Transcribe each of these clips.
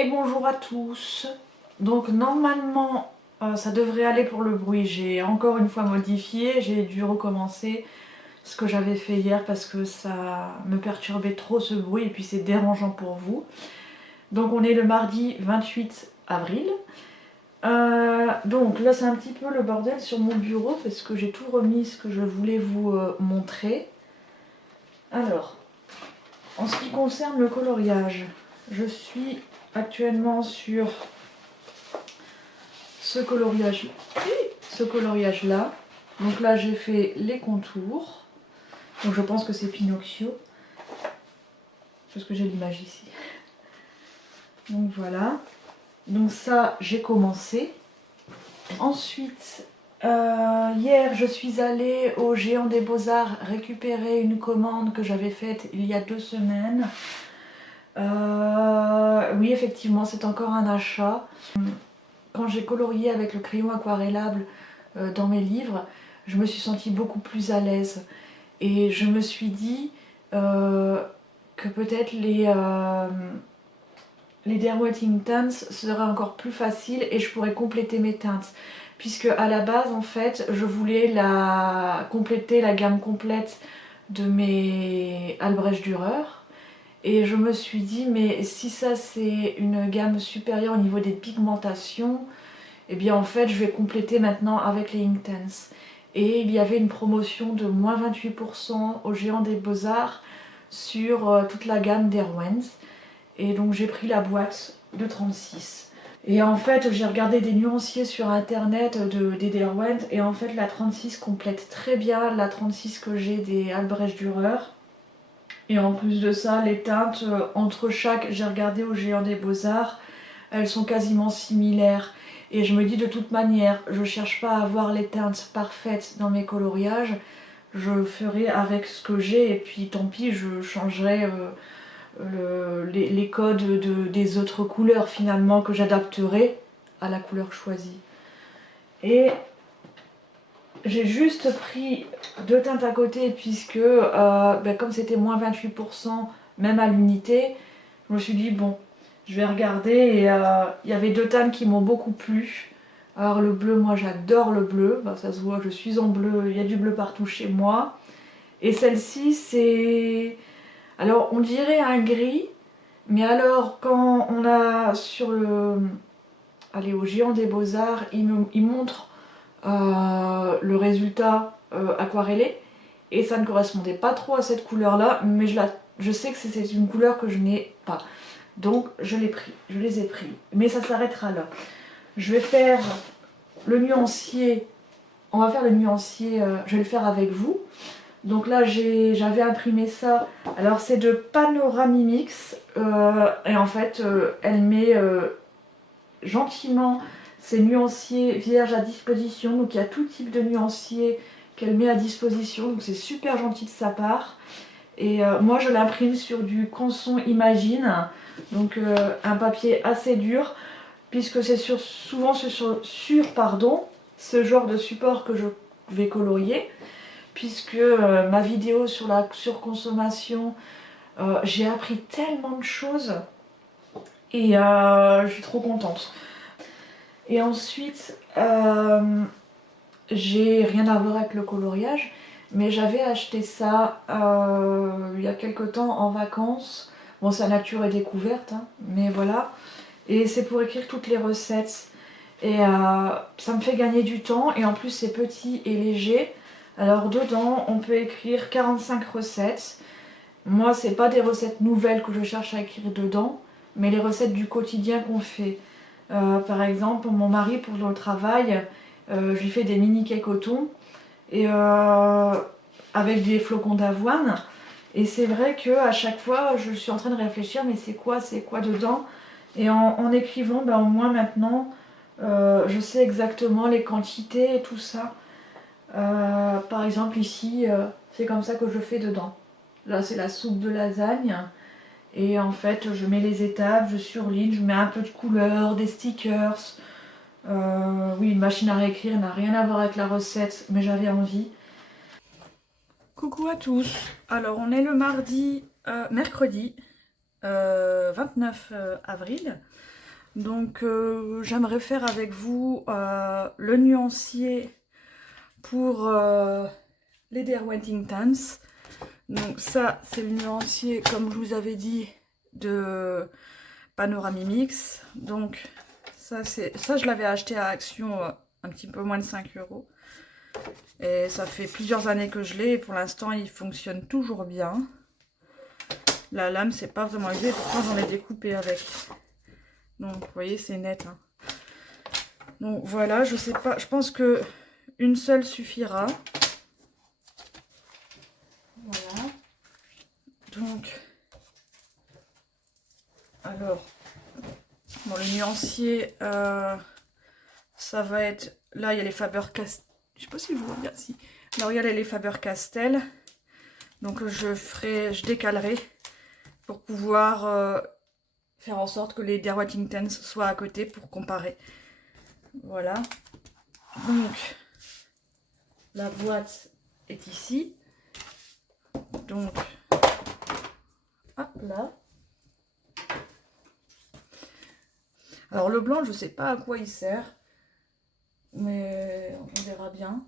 Et bonjour à tous. Donc normalement ça devrait aller pour le bruit. J'ai encore une fois modifié, j'ai dû recommencer ce que j'avais fait hier parce que ça me perturbait trop ce bruit et puis c'est dérangeant pour vous. Donc on est le mardi 28 avril. Donc là c'est un petit peu le bordel sur mon bureau parce que j'ai tout remis ce que je voulais vous montrer. Alors, en ce qui concerne le coloriage, je suis actuellement sur ce coloriage là. Donc là j'ai fait les contours. Donc je pense que c'est Pinocchio. Parce que j'ai l'image ici. Donc voilà. Donc ça j'ai commencé. Ensuite, hier je suis allée au Géant des Beaux-Arts récupérer une commande que j'avais faite il y a 2 semaines. Oui effectivement c'est encore un achat. Quand j'ai colorié avec le crayon aquarellable dans mes livres, je me suis sentie beaucoup plus à l'aise. Et je me suis dit que peut-être les Derwetting Tints seraient encore plus faciles et je pourrais compléter mes teintes. Puisque à la base, en fait, je voulais compléter la gamme complète de mes Albrecht Dürer. Et je me suis dit, mais si ça c'est une gamme supérieure au niveau des pigmentations, et bien en fait je vais compléter maintenant avec les Inktense. Et il y avait une promotion de moins 28% au Géant des Beaux-Arts sur toute la gamme d'Erwens. Et donc j'ai pris la boîte de 36. Et en fait j'ai regardé des nuanciers sur internet des Derwent et en fait la 36 complète très bien la 36 que j'ai des Albrecht Dürer. Et en plus de ça, les teintes entre chaque, j'ai regardé au Géant des Beaux-Arts, elles sont quasiment similaires. Et je me dis de toute manière, je cherche pas à avoir les teintes parfaites dans mes coloriages, je ferai avec ce que j'ai et puis tant pis, je changerai les codes des autres couleurs finalement que j'adapterai à la couleur choisie. Et j'ai juste pris 2 teintes à côté puisque comme c'était moins 28% même à l'unité, je me suis dit bon, je vais regarder et il y avait 2 teintes qui m'ont beaucoup plu. Alors le bleu, moi j'adore le bleu, ça se voit, je suis en bleu, il y a du bleu partout chez moi. Et celle-ci c'est, alors on dirait un gris, mais alors quand on a sur allez, au Géant des Beaux-Arts, il montre le résultat aquarellé et ça ne correspondait pas trop à cette couleur là, mais je sais que c'est une couleur que je n'ai pas, donc je les ai pris, mais ça s'arrêtera là. Je vais faire le nuancier, on va faire le nuancier, je vais le faire avec vous. Donc là j'avais imprimé ça, alors c'est de Panoramimix et en fait elle met gentiment ces nuanciers vierges à disposition. Donc il y a tout type de nuanciers qu'elle met à disposition. Donc c'est super gentil de sa part. Et moi je l'imprime sur du Canson Imagine. Donc un papier assez dur. Puisque c'est souvent sur ce genre de support que je vais colorier. Puisque ma vidéo sur la surconsommation, j'ai appris tellement de choses. Et je suis trop contente. Et ensuite, j'ai rien à voir avec le coloriage, mais j'avais acheté ça il y a quelque temps en vacances. Bon, sa nature est découverte, hein, mais voilà. Et c'est pour écrire toutes les recettes. Et ça me fait gagner du temps, et en plus c'est petit et léger. Alors dedans, on peut écrire 45 recettes. Moi, c'est pas des recettes nouvelles que je cherche à écrire dedans, mais les recettes du quotidien qu'on fait. Par exemple, mon mari pour le travail, je lui fais des mini cakes au thon et avec des flocons d'avoine. Et c'est vrai que à chaque fois, je suis en train de réfléchir, mais c'est quoi dedans? Et en écrivant, au moins maintenant, je sais exactement les quantités et tout ça. Par exemple ici, c'est comme ça que je fais dedans. Là, c'est la soupe de lasagne. Et en fait, je mets les étapes, je surligne, je mets un peu de couleur, des stickers. Oui, une machine à réécrire n'a rien à voir avec la recette, mais j'avais envie. Coucou à tous. Alors, on est le mercredi. 29 avril. Donc j'aimerais faire avec vous le nuancier pour les Derwentting Tans. Donc ça c'est le nuancier, comme je vous avais dit, de Panoramimix. Donc ça je l'avais acheté à Action un petit peu moins de 5 €. Et ça fait plusieurs années que je l'ai et pour l'instant il fonctionne toujours bien. La lame c'est pas vraiment usé, pourtant j'en ai découpé avec. Donc vous voyez c'est net. Hein. Donc voilà, je sais pas, je pense que une seule suffira. Voilà. Donc, alors, bon, le nuancier, ça va être, là il y a les Faber-Castell, je sais pas si je vois bien, si. Alors il y a les Faber-Castell, donc je décalerai pour pouvoir faire en sorte que les Derwentting Tans soient à côté pour comparer. Voilà. Donc, la boîte est ici. Donc, hop là. Alors le blanc, je sais pas à quoi il sert, mais on verra bien.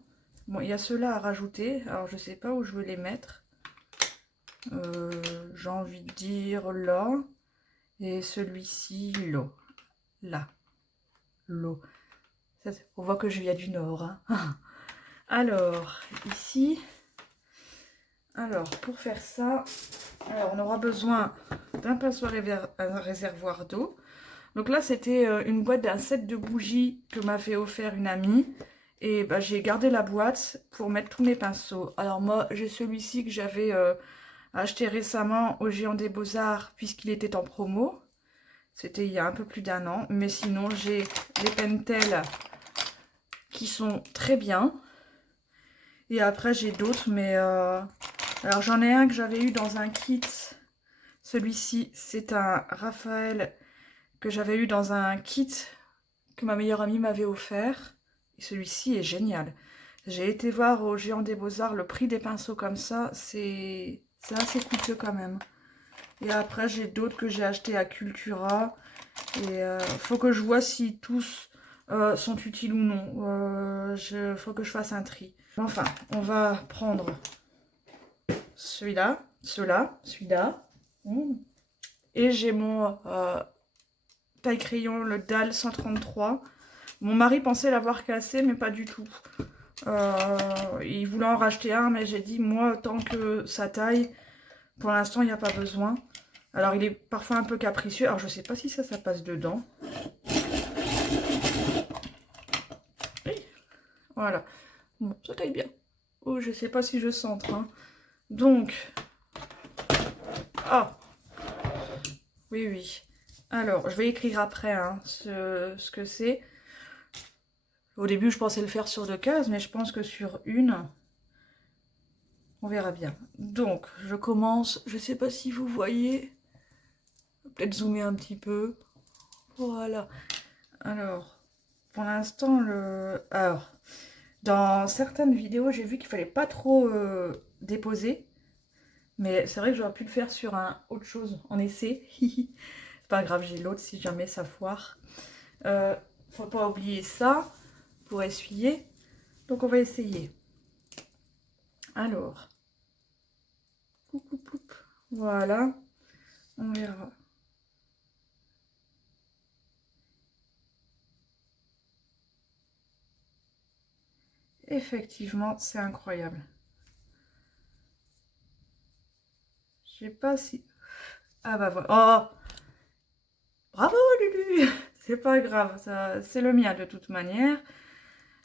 Bon, il y a ceux-là à rajouter, alors je sais pas où je veux les mettre. J'ai envie de dire là, et celui-ci là. Là. L'eau. On voit que je viens du nord. Hein. Alors, ici, alors pour faire ça, alors on aura besoin d'un pinceau à réservoir d'eau. Donc là, c'était une boîte d'un set de bougies que m'avait offert une amie. Et bah, j'ai gardé la boîte pour mettre tous mes pinceaux. Alors moi, j'ai celui-ci que j'avais acheté récemment au Géant des Beaux-Arts puisqu'il était en promo. C'était il y a un peu plus d'1 an. Mais sinon, j'ai les Pentel qui sont très bien. Et après, j'ai d'autres. Mais alors, j'en ai un que j'avais eu dans un kit. Celui-ci, c'est un Raphaël que j'avais eu dans un kit que ma meilleure amie m'avait offert. Et celui-ci est génial. J'ai été voir au Géant des Beaux-Arts le prix des pinceaux comme ça. C'est assez coûteux quand même. Et après, j'ai d'autres que j'ai achetés à Cultura. Et faut que je vois si tous sont utiles ou non. Faut que je fasse un tri. Enfin, on va prendre celui-là, celui-là. Et j'ai mon taille-crayon, le DAL 133. Mon mari pensait l'avoir cassé, mais pas du tout. Il voulait en racheter un, mais j'ai dit, moi, tant que ça taille, pour l'instant, il n'y a pas besoin. Alors, il est parfois un peu capricieux. Alors, je sais pas si ça passe dedans. Oui. Voilà. Bon, ça taille bien. Oh, je sais pas si je centre. Hein. Donc, ah, oui, oui. Alors, je vais écrire après hein, ce que c'est. Au début, je pensais le faire sur 2 cases, mais je pense que sur une, on verra bien. Donc, je commence. Je sais pas si vous voyez. Peut-être zoomer un petit peu. Voilà. Alors, pour l'instant, alors, dans certaines vidéos, j'ai vu qu'il fallait pas trop déposer. Mais c'est vrai que j'aurais pu le faire sur un autre chose en essai. C'est pas grave, j'ai l'autre si jamais ça foire. Faut pas oublier ça pour essuyer. Donc on va essayer. Alors. Voilà. On verra. Effectivement, c'est incroyable. Je sais pas si... Ah bah voilà. Oh! Bravo Lulu! C'est pas grave, c'est le mien de toute manière.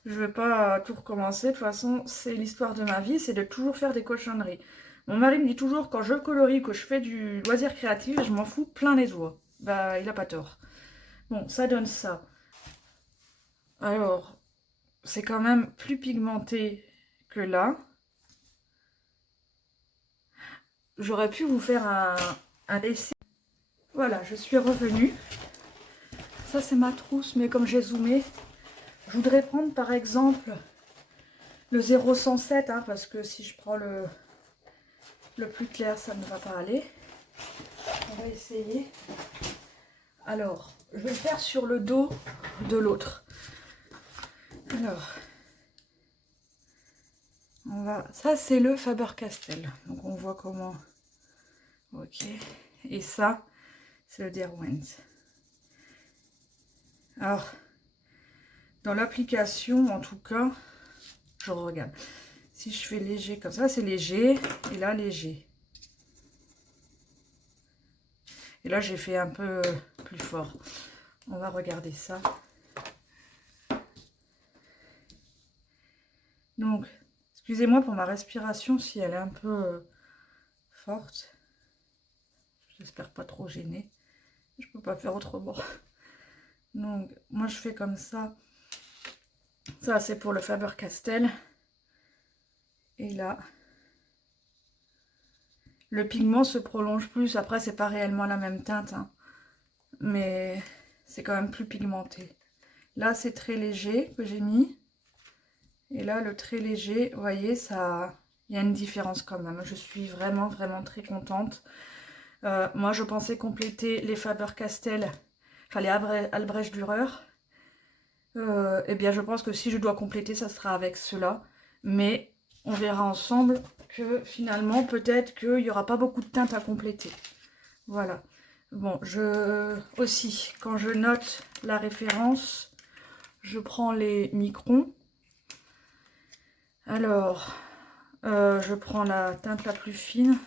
Je vais pas tout recommencer. De toute façon, c'est l'histoire de ma vie, c'est de toujours faire des cochonneries. Mon mari me dit toujours, quand je colorie, que je fais du loisir créatif, je m'en fous plein les doigts. Bah, il a pas tort. Bon, ça donne ça. Alors, c'est quand même plus pigmenté que là. J'aurais pu vous faire un essai. Voilà, je suis revenue. Ça, c'est ma trousse, mais comme j'ai zoomé, je voudrais prendre par exemple le 0107, parce que si je prends le plus clair, ça ne va pas aller. On va essayer. Alors, je vais le faire sur le dos de l'autre. Alors, on va... Ça, c'est le Faber-Castell. Donc, on voit comment... Ok. Et ça, c'est le Derwent. Alors, dans l'application, en tout cas, je regarde. Si je fais léger comme ça, c'est léger. Et là, léger. Et là, j'ai fait un peu plus fort. On va regarder ça. Donc, excusez-moi pour ma respiration si elle est un peu forte. J'espère pas trop gêner. Je peux pas faire autrement. Donc, moi, je fais comme ça. Ça, c'est pour le Faber-Castell. Et là, le pigment se prolonge plus. Après, c'est pas réellement la même teinte, hein, mais c'est quand même plus pigmenté. Là, c'est très léger que j'ai mis. Et là, le très léger, vous voyez, ça, il y a une différence quand même. Je suis vraiment, vraiment très contente. Moi, je pensais compléter les Faber-Castell, enfin les Albrecht Dürer. Eh bien, je pense que si je dois compléter, ça sera avec cela. Mais on verra ensemble que finalement, peut-être qu'il n'y aura pas beaucoup de teintes à compléter. Voilà. Bon, aussi, quand je note la référence, je prends les microns. Alors, je prends la teinte la plus fine,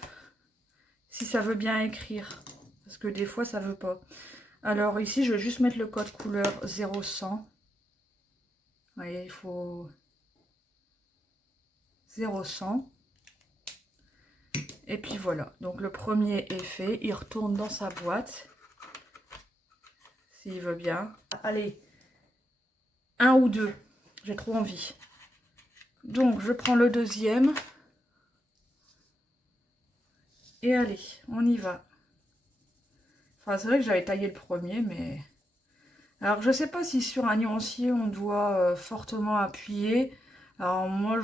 si ça veut bien écrire, parce que des fois, ça veut pas. Alors ici, je vais juste mettre le code couleur 0100. Vous voyez, il faut 0100. Et puis voilà, donc le premier est fait, il retourne dans sa boîte, s'il veut bien. Allez, un ou deux, j'ai trop envie. Donc je prends le deuxième. Et allez, on y va. Enfin, c'est vrai que j'avais taillé le premier, mais... Alors, je sais pas si sur un nuancier, on doit fortement appuyer. Alors, moi,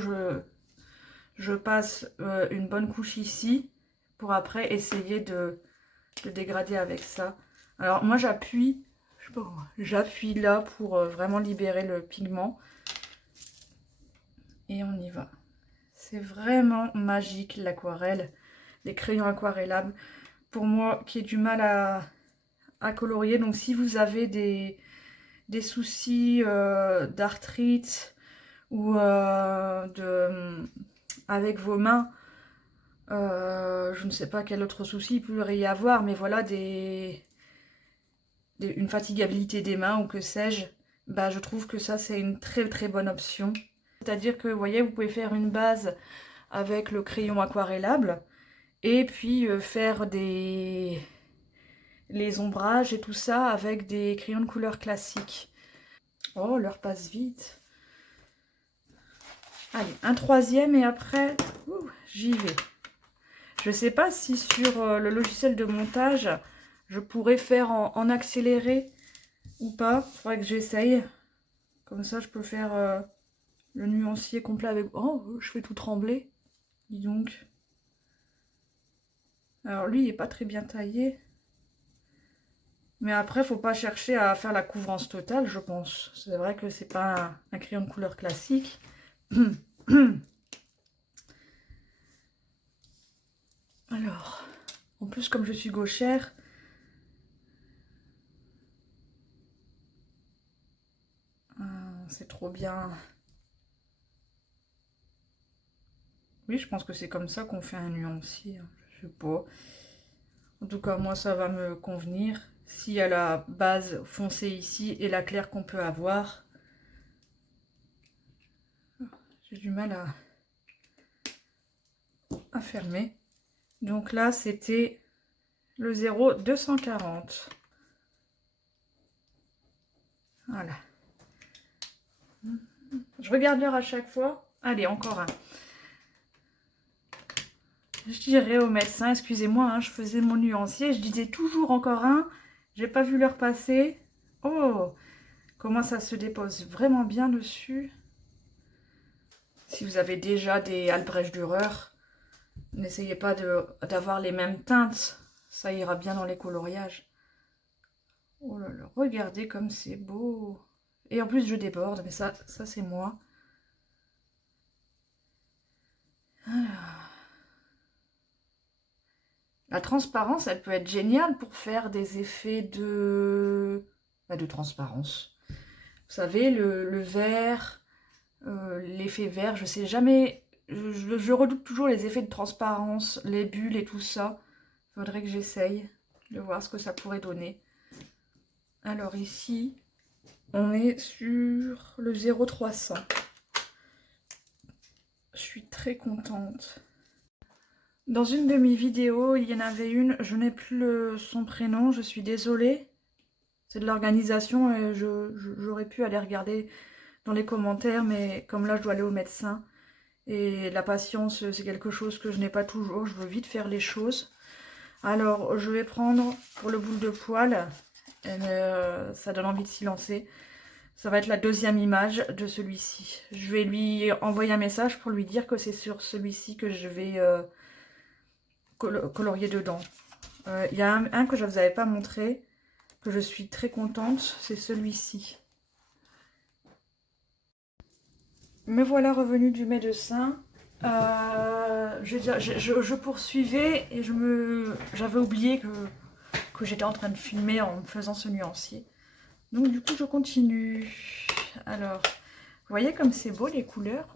je passe une bonne couche ici, pour après essayer de dégrader avec ça. Alors, moi, j'appuie, je sais pas, j'appuie là pour vraiment libérer le pigment. Et on y va. C'est vraiment magique, l'aquarelle. Les crayons aquarellables. Pour moi, qui ai du mal à colorier. Donc si vous avez des soucis d'arthrite ou avec vos mains, je ne sais pas quel autre souci il pourrait y avoir, mais voilà, une fatigabilité des mains ou que sais-je, bah, je trouve que ça c'est une très très bonne option. C'est-à-dire que vous voyez, vous pouvez faire une base avec le crayon aquarellable et puis faire les ombrages et tout ça avec des crayons de couleur classique. Oh, l'heure passe vite. Allez, un troisième et après, j'y vais. Je ne sais pas si sur le logiciel de montage, je pourrais faire en accéléré ou pas. Il faudrait que j'essaye. Comme ça, je peux faire le nuancier complet avec... Oh, je fais tout trembler. Dis donc. Alors lui, il n'est pas très bien taillé. Mais après, faut pas chercher à faire la couvrance totale, je pense. C'est vrai que c'est pas un crayon de couleur classique. Alors, en plus, comme je suis gauchère, c'est trop bien. Oui, je pense que c'est comme ça qu'on fait un nuancier. Je sais pas. En tout cas, moi, ça va me convenir. S'il y a la base foncée ici et la claire qu'on peut avoir. J'ai du mal à fermer. Donc là, c'était le 0,240. Voilà. Je regarde l'heure à chaque fois. Allez, encore un. Je dirais au médecin, excusez-moi, hein, je faisais mon nuancier, je disais toujours encore un. J'ai pas vu l'heure passer. Oh, comment ça se dépose vraiment bien dessus. Si vous avez déjà des Albrecht Dürer, n'essayez pas d'avoir les mêmes teintes. Ça ira bien dans les coloriages. Oh là là, regardez comme c'est beau. Et en plus je déborde, mais ça c'est moi. Alors. La transparence, elle peut être géniale pour faire des effets de transparence. Vous savez, le vert, l'effet vert, je sais jamais, je redoute toujours les effets de transparence, les bulles et tout ça. Faudrait que j'essaye de voir ce que ça pourrait donner. Alors ici, on est sur le 0300. Je suis très contente. Dans une de mes vidéos, il y en avait une, je n'ai plus son prénom, je suis désolée. C'est de l'organisation et j'aurais pu aller regarder dans les commentaires, mais comme là je dois aller au médecin. Et la patience, c'est quelque chose que je n'ai pas toujours, je veux vite faire les choses. Alors je vais prendre pour le boule de poil, ça donne envie de s'y lancer. Ça va être la deuxième image de celui-ci. Je vais lui envoyer un message pour lui dire que c'est sur celui-ci que je vais colorier dedans. Il y a un que je ne vous avais pas montré, que je suis très contente, c'est celui-ci. Me voilà revenue du médecin. Je poursuivais et j'avais oublié que j'étais en train de filmer en me faisant ce nuancier. Donc du coup je continue. Alors, vous voyez comme c'est beau les couleurs.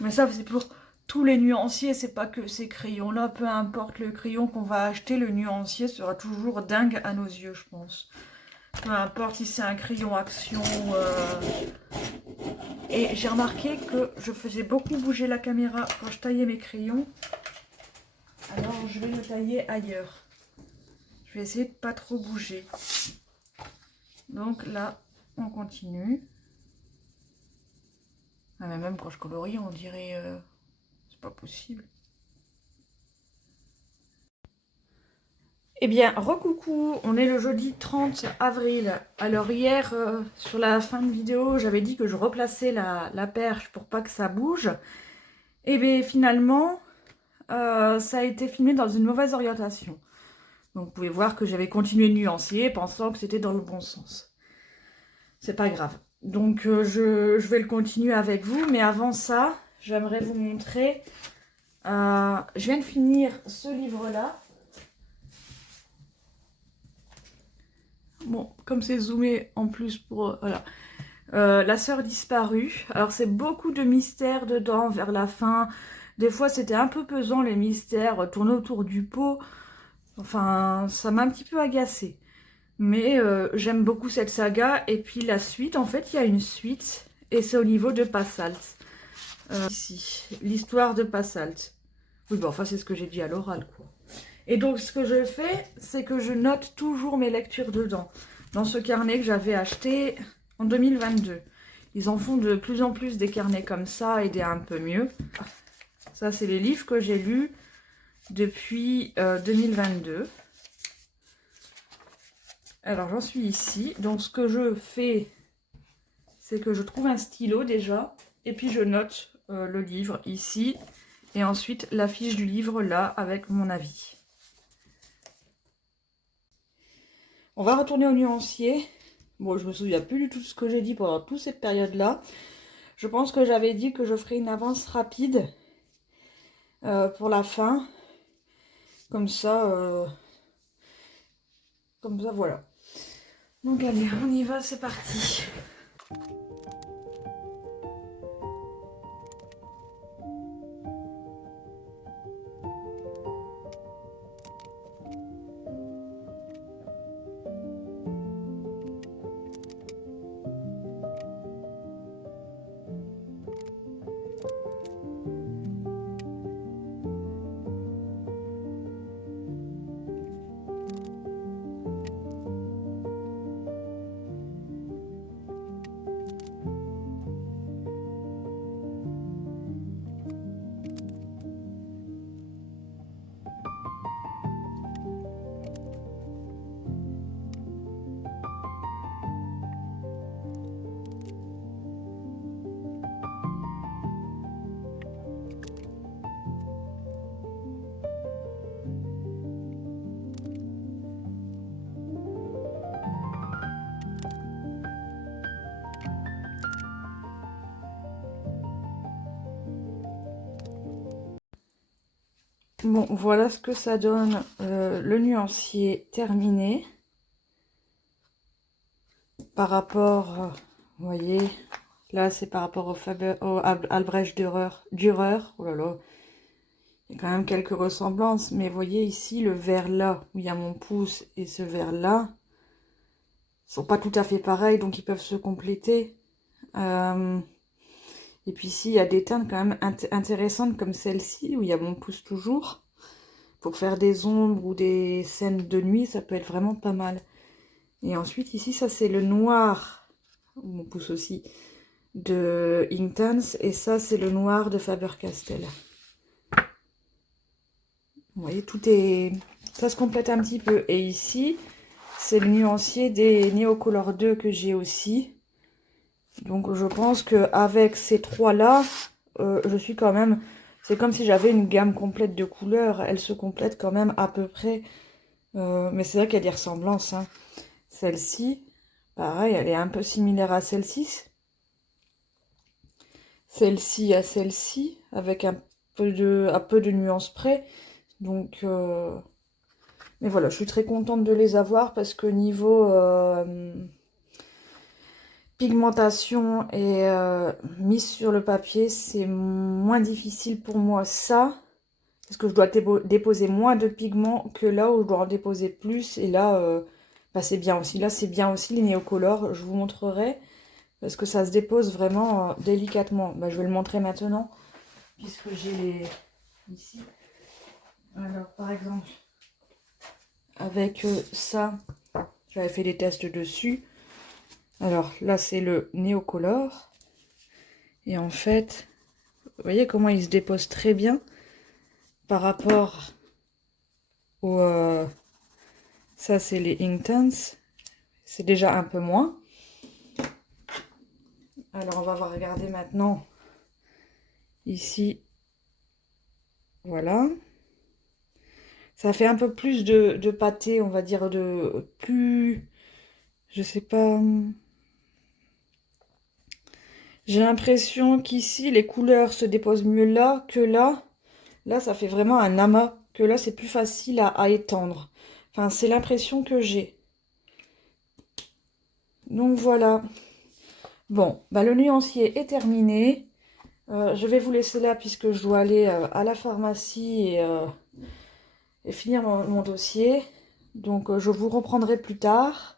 Mais ça c'est pour tous les nuanciers, c'est pas que ces crayons-là. Peu importe le crayon qu'on va acheter, le nuancier sera toujours dingue à nos yeux, je pense. Peu importe si c'est un crayon action. Et j'ai remarqué que je faisais beaucoup bouger la caméra quand je taillais mes crayons. Alors je vais le tailler ailleurs. Je vais essayer de pas trop bouger. Donc là, on continue. Ah, mais même quand je colorie, on dirait... c'est pas possible. Eh bien, recoucou, on est le jeudi 30 avril. Alors hier, sur la fin de vidéo, j'avais dit que je replaçais la perche pour pas que ça bouge. Et bien finalement, ça a été filmé dans une mauvaise orientation. Donc vous pouvez voir que j'avais continué de nuancier, pensant que c'était dans le bon sens. C'est pas grave. Donc je vais le continuer avec vous, mais avant ça, j'aimerais vous montrer... je viens de finir ce livre-là. Bon, comme c'est zoomé en plus pour... voilà. La sœur disparue. Alors c'est beaucoup de mystères dedans vers la fin. Des fois c'était un peu pesant les mystères, tourner autour du pot. Enfin, ça m'a un petit peu agacée. Mais j'aime beaucoup cette saga. Et puis la suite, en fait, il y a une suite. Et c'est au niveau de Passalt. Ici, l'histoire de Passalt. Oui, bon, enfin c'est ce que j'ai dit à l'oral, quoi. Et donc ce que je fais, c'est que je note toujours mes lectures dedans. Dans ce carnet que j'avais acheté en 2022. Ils en font de plus en plus des carnets comme ça et des un peu mieux. Ça, c'est les livres que j'ai lus depuis 2022. Alors, j'en suis ici. Donc, ce que je fais, c'est que je trouve un stylo déjà. Et puis, je note le livre ici. Et ensuite, la fiche du livre là, avec mon avis. On va retourner au nuancier. Bon, je me souviens plus du tout de ce que j'ai dit pendant toute cette période-là. Je pense que j'avais dit que je ferais une avance rapide pour la fin. Comme ça, voilà. Donc allez, on y va, c'est parti. Bon, voilà ce que ça donne, le nuancier terminé. Par rapport, vous voyez, là c'est par rapport au Albrecht Dürer. Oh là là, il y a quand même quelques ressemblances, mais vous voyez ici le vert là, où il y a mon pouce, et ce vert là, sont pas tout à fait pareils, donc ils peuvent se compléter. Et puis ici, il y a des teintes quand même intéressantes comme celle-ci, où il y a mon pouce toujours. Pour faire des ombres ou des scènes de nuit, ça peut être vraiment pas mal. Et ensuite, ici, ça c'est le noir, mon pouce aussi, de Inktense. Et ça, c'est le noir de Faber-Castell. Vous voyez, tout est... ça se complète un petit peu. Et ici, c'est le nuancier des Neocolor 2 que j'ai aussi. Donc je pense qu'avec ces trois-là, je suis quand même... C'est comme si j'avais une gamme complète de couleurs. Elles se complètent quand même à peu près. Mais c'est vrai qu'il y a des ressemblances. Hein. Celle-ci, pareil, elle est un peu similaire à celle-ci. Celle-ci à celle-ci, avec un peu de nuances près. Donc... Mais voilà, je suis très contente de les avoir parce que niveau... pigmentation et mise sur le papier, c'est moins difficile pour moi ça, parce que je dois déposer moins de pigments que là où je dois en déposer plus, et là, bah, c'est bien aussi. Là, c'est bien aussi les néocolores, je vous montrerai, parce que ça se dépose vraiment délicatement. Bah, je vais le montrer maintenant, puisque j'ai les... ici. Alors, par exemple, avec ça, j'avais fait des tests dessus. Alors là, c'est le néocolore. Et en fait, vous voyez comment il se dépose très bien par rapport au... ça, c'est les Inktense. C'est déjà un peu moins. Alors, on va regarder maintenant. Ici, voilà. Ça fait un peu plus de pâté, on va dire, de plus... Je sais pas... J'ai l'impression qu'ici, les couleurs se déposent mieux là que là. Là, ça fait vraiment un amas. Que là, c'est plus facile à étendre. Enfin, c'est l'impression que j'ai. Donc, voilà. Bon, bah, le nuancier est terminé. Je vais vous laisser là puisque je dois aller à la pharmacie et finir mon dossier. Donc, je vous reprendrai plus tard.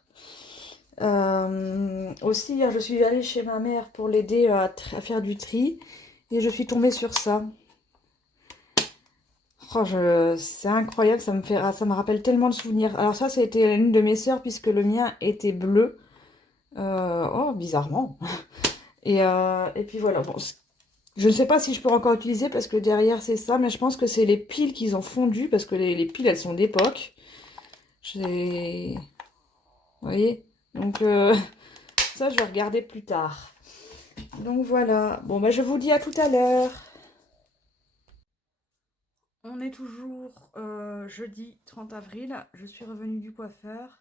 Aussi, hier, je suis allée chez ma mère pour l'aider à faire du tri. Et je suis tombée sur ça. Oh, c'est incroyable, ça me rappelle tellement de souvenirs. Alors ça, c'était l'une de mes sœurs puisque le mien était bleu. Oh, bizarrement. Et puis voilà, bon, je ne sais pas si je peux encore utiliser parce que derrière c'est ça, mais je pense que c'est les piles qu'ils ont fondu parce que les piles, elles sont d'époque. Vous voyez? Donc ça, je vais regarder plus tard. Donc voilà. Bon, bah je vous dis à tout à l'heure. On est toujours jeudi 30 avril. Je suis revenue du coiffeur.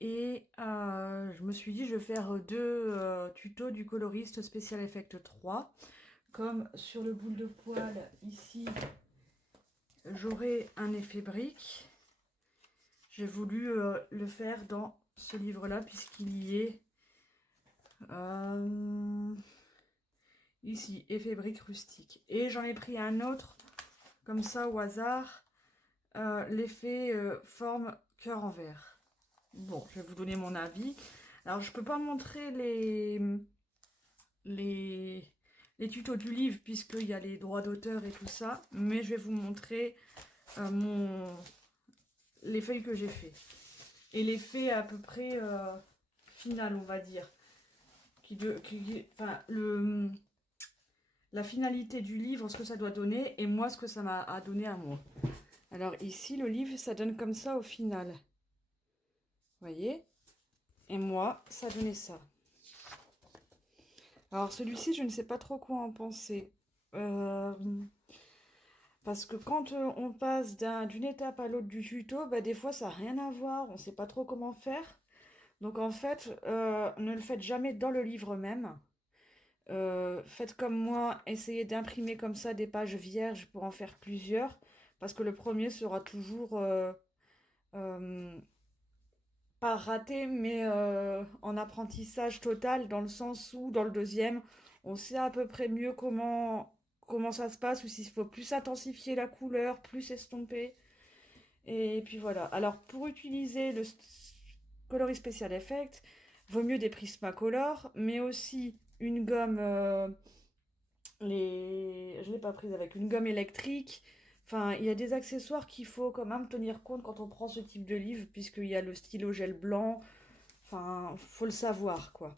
Et je me suis dit, je vais faire deux tutos du coloriste Special Effect 3. Comme sur le boule de poil, ici, j'aurai un effet brique. J'ai voulu le faire dans ce livre-là, puisqu'il y est ici, effet brique rustique. Et j'en ai pris un autre, comme ça, au hasard, l'effet forme cœur en verre. Bon, je vais vous donner mon avis. Alors, je ne peux pas montrer les tutos du livre, puisqu'il y a les droits d'auteur et tout ça, mais je vais vous montrer les feuilles que j'ai fait. Et l'effet à peu près final, on va dire. Enfin, la finalité du livre, ce que ça doit donner, et moi, ce que ça m'a donné à moi. Alors ici, le livre, ça donne comme ça au final. Vous voyez? Et moi, ça donnait ça. Alors celui-ci, je ne sais pas trop quoi en penser. Parce que quand on passe d'une étape à l'autre du tuto, bah, des fois ça n'a rien à voir, on ne sait pas trop comment faire. Donc en fait, ne le faites jamais dans le livre même. Faites comme moi, essayez d'imprimer comme ça des pages vierges pour en faire plusieurs. parce que le premier sera toujours euh, pas raté, mais en apprentissage total, dans le sens où dans le deuxième, on sait à peu près mieux comment ça se passe, ou s'il faut plus intensifier la couleur, plus estomper. Et puis voilà. Alors pour utiliser le Coloris Special Effect, vaut mieux des Prismacolor, mais aussi une gomme, je l'ai pas prise avec une gomme électrique. Enfin, il y a des accessoires qu'il faut quand même tenir compte quand on prend ce type de livre, puisqu'il y a le stylo gel blanc. Enfin, faut le savoir, quoi.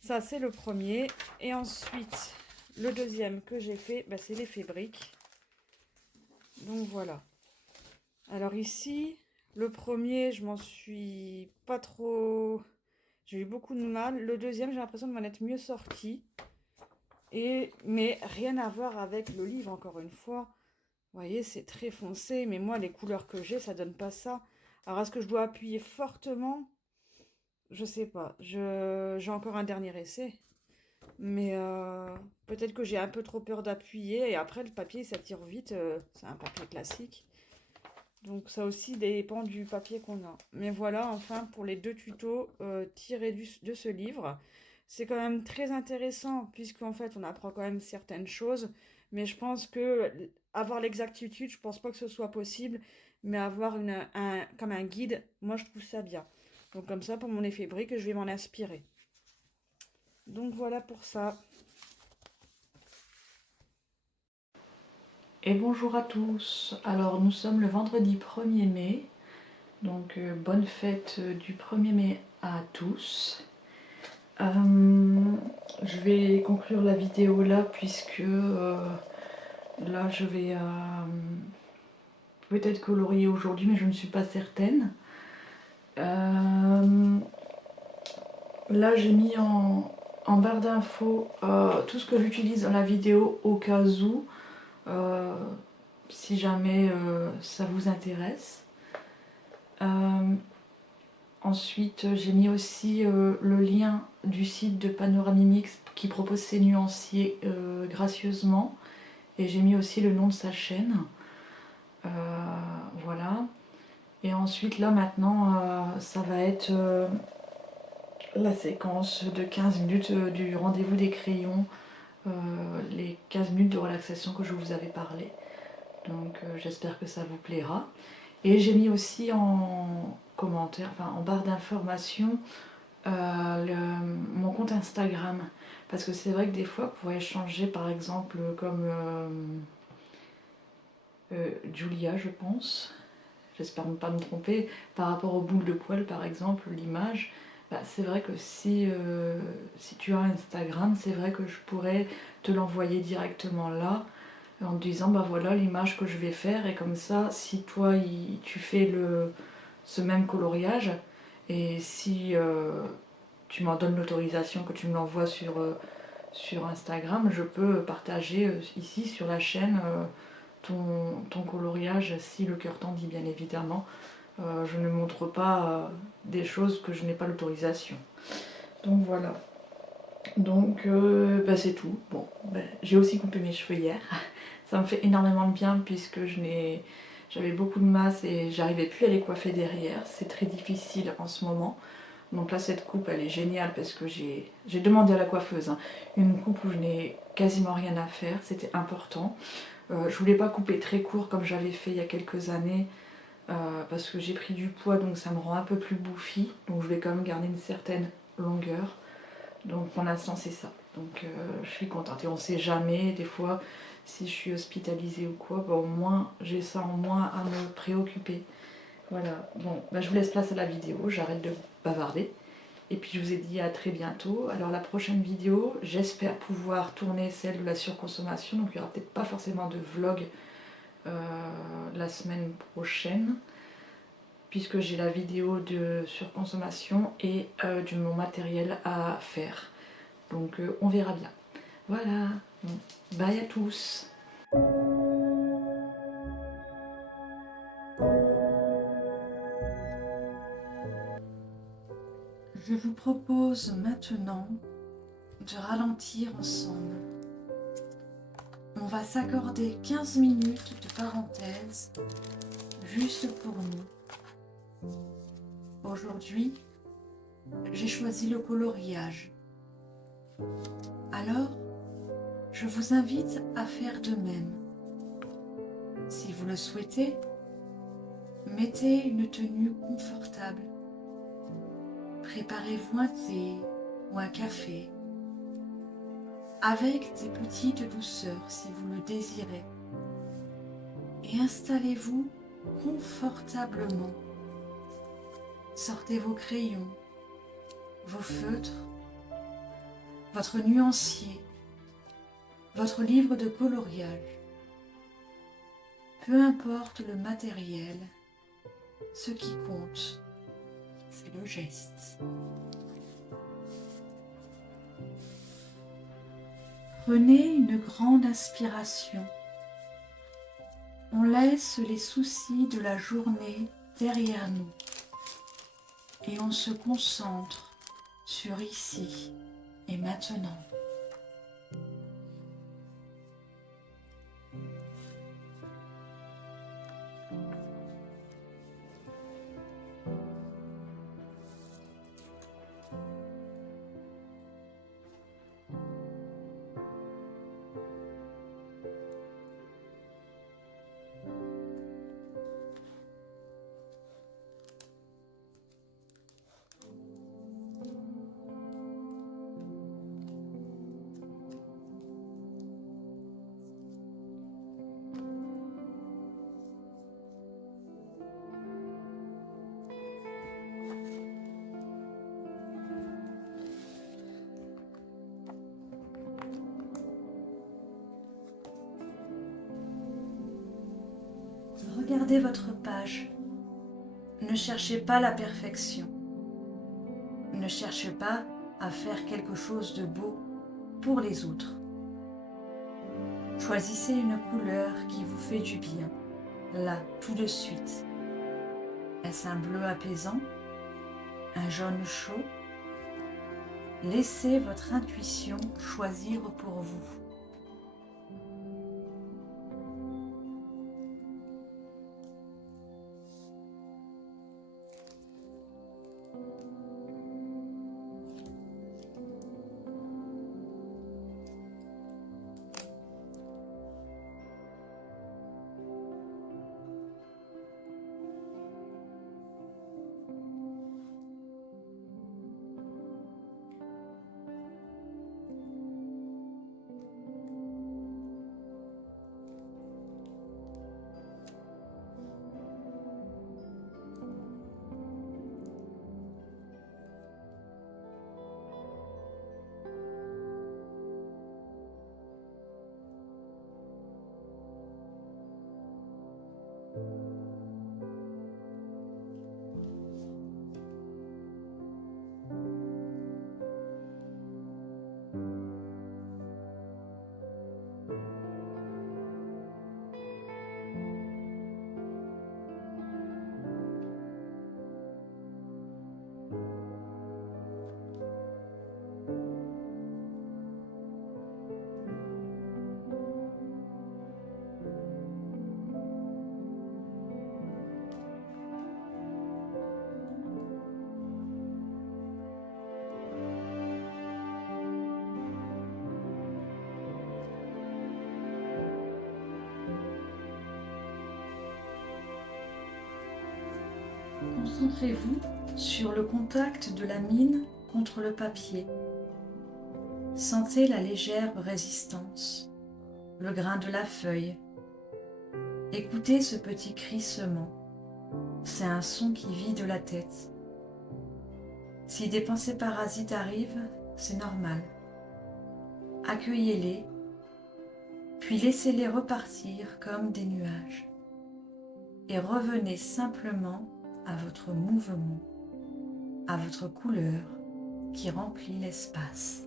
Ça, c'est le premier. Et ensuite, le deuxième que j'ai fait, bah, c'est l'effet brique. Donc voilà. Alors ici, le premier, je m'en suis pas trop... J'ai eu beaucoup de mal. Le deuxième, j'ai l'impression de m'en être mieux sorti. Mais rien à voir avec le livre, encore une fois. Vous voyez, c'est très foncé, mais moi, les couleurs que j'ai, ça donne pas ça. Alors, est-ce que je dois appuyer fortement? Je sais pas. J'ai encore un dernier essai. Mais peut-être que j'ai un peu trop peur d'appuyer. Et après, le papier, ça tire vite. C'est un papier classique. Donc ça aussi dépend du papier qu'on a. Mais voilà, enfin, pour les deux tutos tirés de ce livre. C'est quand même très intéressant, puisqu'en fait, on apprend quand même certaines choses. Mais je pense que avoir l'exactitude, je pense pas que ce soit possible. Mais avoir comme un guide, moi, je trouve ça bien. Donc comme ça, pour mon effet brique, je vais m'en inspirer. Donc voilà pour ça. Et bonjour à tous. Alors nous sommes le vendredi 1er mai. Donc bonne fête du 1er mai à tous. Je vais conclure la vidéo là puisque là je vais peut-être colorier aujourd'hui mais je ne suis pas certaine. Là j'ai mis en barre d'infos tout ce que j'utilise dans la vidéo au cas où, si jamais ça vous intéresse. Ensuite, j'ai mis aussi le lien du site de Panoramimix qui propose ses nuanciers gracieusement. Et j'ai mis aussi le nom de sa chaîne. Voilà. Et ensuite, là maintenant, ça va être la séquence de 15 minutes du rendez-vous des crayons. Les 15 minutes de relaxation que je vous avais parlé. Donc j'espère que ça vous plaira. Et j'ai mis aussi en commentaire, enfin en barre d'informations, mon compte Instagram. Parce que c'est vrai que des fois, pour échanger, par exemple, comme Julia, je pense, j'espère ne pas me tromper, par rapport aux boucles de poils, par exemple, l'image, bah, c'est vrai que si tu as Instagram, c'est vrai que je pourrais te l'envoyer directement là, en te disant, bah voilà l'image que je vais faire, et comme ça, si toi, tu fais ce même coloriage, et si tu m'en donnes l'autorisation, que tu me l'envoies sur Instagram, je peux partager ici sur la chaîne ton coloriage, si le cœur t'en dit bien évidemment. Je ne montre pas des choses que je n'ai pas l'autorisation. Donc voilà. Donc bah, c'est tout. Bon, bah, j'ai aussi coupé mes cheveux hier. Ça me fait énormément de bien puisque j'avais beaucoup de masse et j'arrivais plus à les coiffer derrière. C'est très difficile en ce moment. Donc là cette coupe elle est géniale parce que j'ai demandé à la coiffeuse une coupe où je n'ai quasiment rien à faire, c'était important. Je voulais pas couper très court comme j'avais fait il y a quelques années parce que j'ai pris du poids donc ça me rend un peu plus bouffi. Donc je vais quand même garder une certaine longueur. Donc pour l'instant c'est ça. Donc je suis contente et on sait jamais des fois si je suis hospitalisée ou quoi, bah, au moins j'ai ça en moins à me préoccuper. Voilà, bon, bah, je vous laisse place à la vidéo, j'arrête de bavarder. Et puis je vous ai dit à très bientôt. Alors la prochaine vidéo, j'espère pouvoir tourner celle de la surconsommation. Donc il n'y aura peut-être pas forcément de vlog la semaine prochaine. Puisque j'ai la vidéo de surconsommation et de mon matériel à faire. Donc on verra bien. Voilà, bon, bye à tous. Je vous propose maintenant de ralentir ensemble. On on va s'accorder 15 minutes de parenthèse juste pour nous. Aujourd'hui, j'ai choisi le coloriage. Alors, je vous invite à faire de même. Si vous le souhaitez, mettez une tenue confortable. Préparez-vous un thé ou un café, avec des petites douceurs si vous le désirez, et installez-vous confortablement. Sortez vos crayons, vos feutres, votre nuancier, votre livre de coloriage. Peu importe le matériel, ce qui compte, c'est le geste. Prenez une grande inspiration. On laisse les soucis de la journée derrière nous et on se concentre sur ici et maintenant. Regardez votre page. Ne cherchez pas la perfection. Ne cherchez pas à faire quelque chose de beau pour les autres. Choisissez une couleur qui vous fait du bien, là, tout de suite. Est-ce un bleu apaisant? Un jaune chaud? Laissez votre intuition choisir pour vous. Concentrez-vous sur le contact de la mine contre le papier. Sentez la légère résistance, le grain de la feuille. Écoutez ce petit crissement. C'est un son qui vide la tête. Si des pensées parasites arrivent, c'est normal. Accueillez-les, puis laissez-les repartir comme des nuages. Et revenez simplement à votre mouvement, à votre couleur qui remplit l'espace.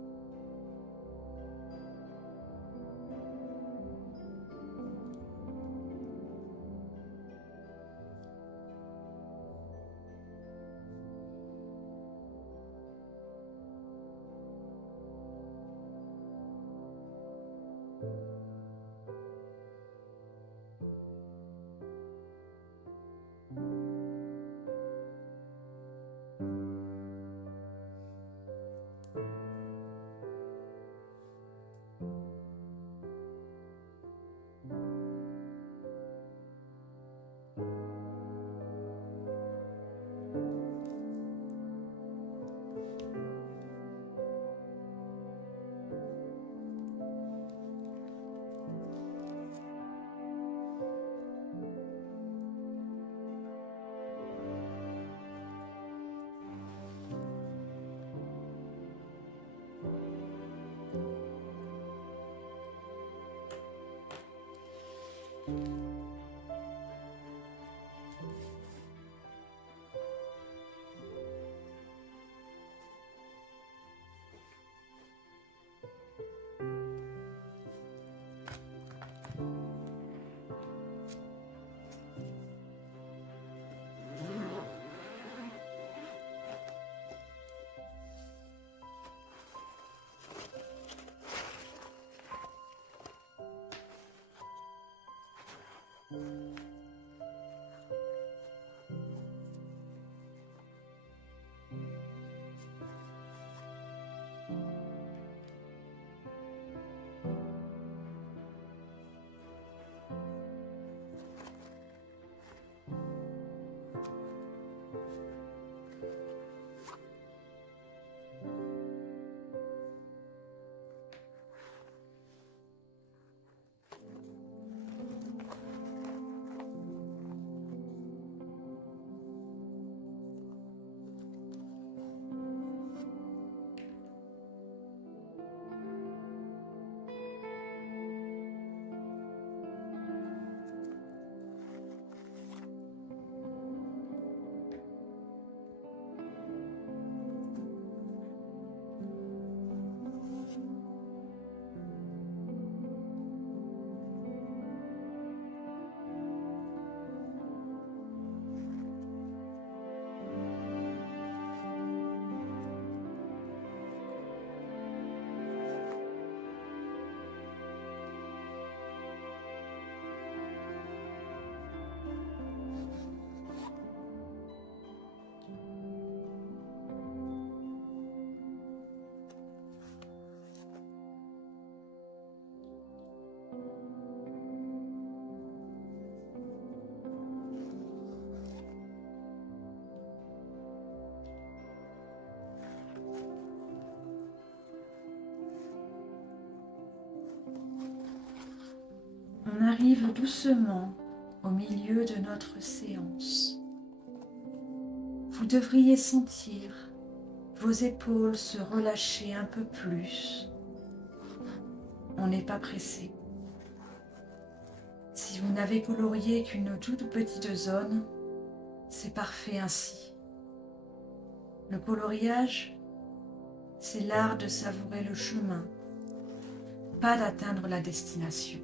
On arrive doucement au milieu de notre séance. Vous devriez sentir vos épaules se relâcher un peu plus. On n'est pas pressé. Si vous n'avez colorié qu'une toute petite zone, c'est parfait ainsi. Le coloriage, c'est l'art de savourer le chemin, pas d'atteindre la destination.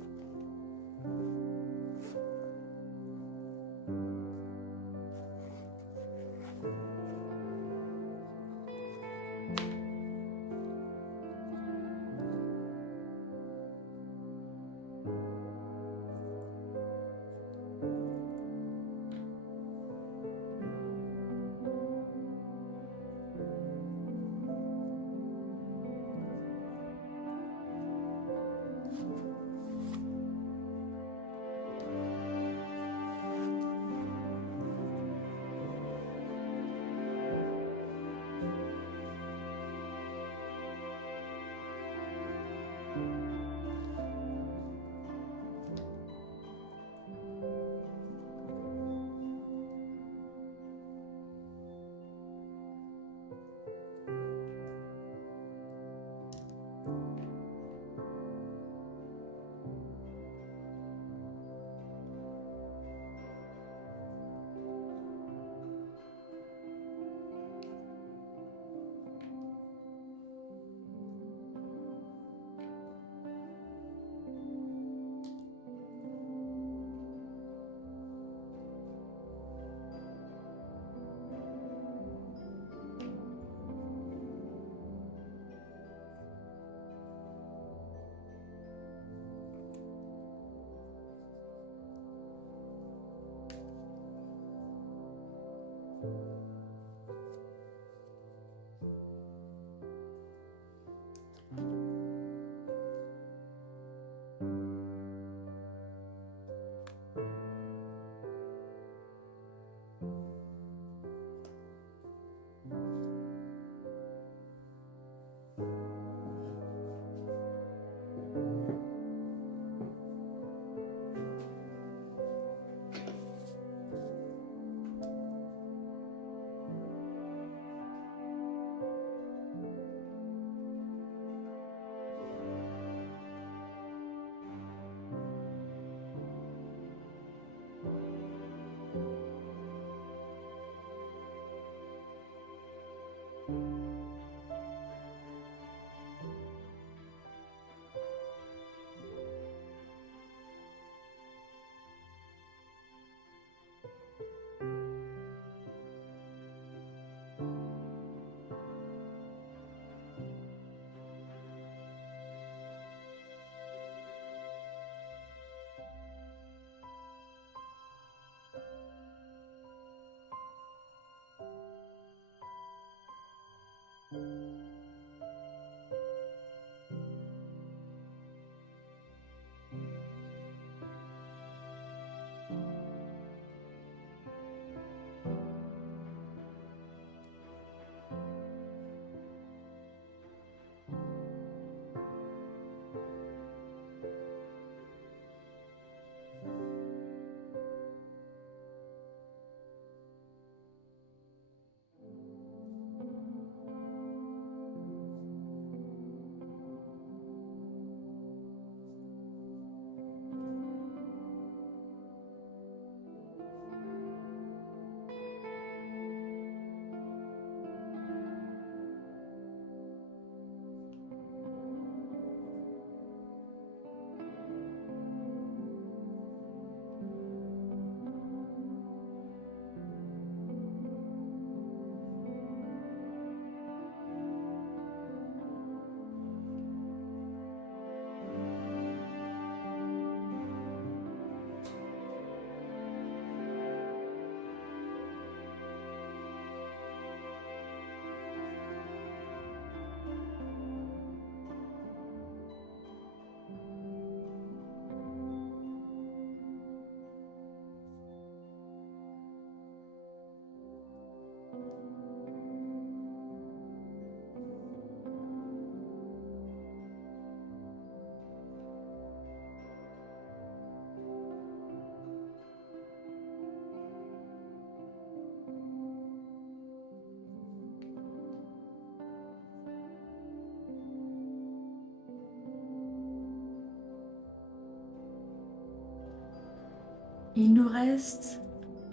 Il nous reste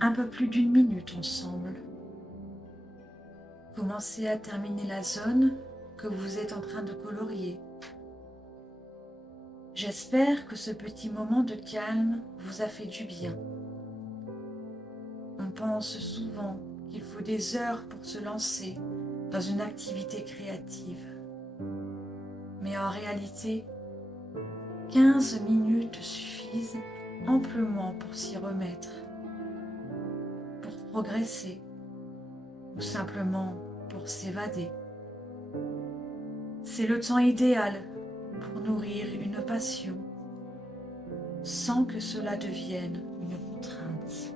un peu plus d'1 minute ensemble. Commencez à terminer la zone que vous êtes en train de colorier. J'espère que ce petit moment de calme vous a fait du bien. On pense souvent qu'il faut des heures pour se lancer dans une activité créative. Mais en réalité, 15 minutes suffisent amplement pour s'y remettre, pour progresser ou simplement pour s'évader. C'est le temps idéal pour nourrir une passion sans que cela devienne une contrainte.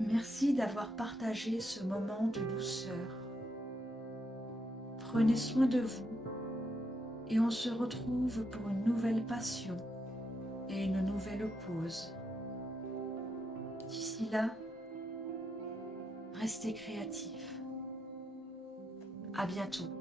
Merci d'avoir partagé ce moment de douceur. Prenez soin de vous et on se retrouve pour une nouvelle passion et une nouvelle pause. D'ici là, restez créatifs. À bientôt.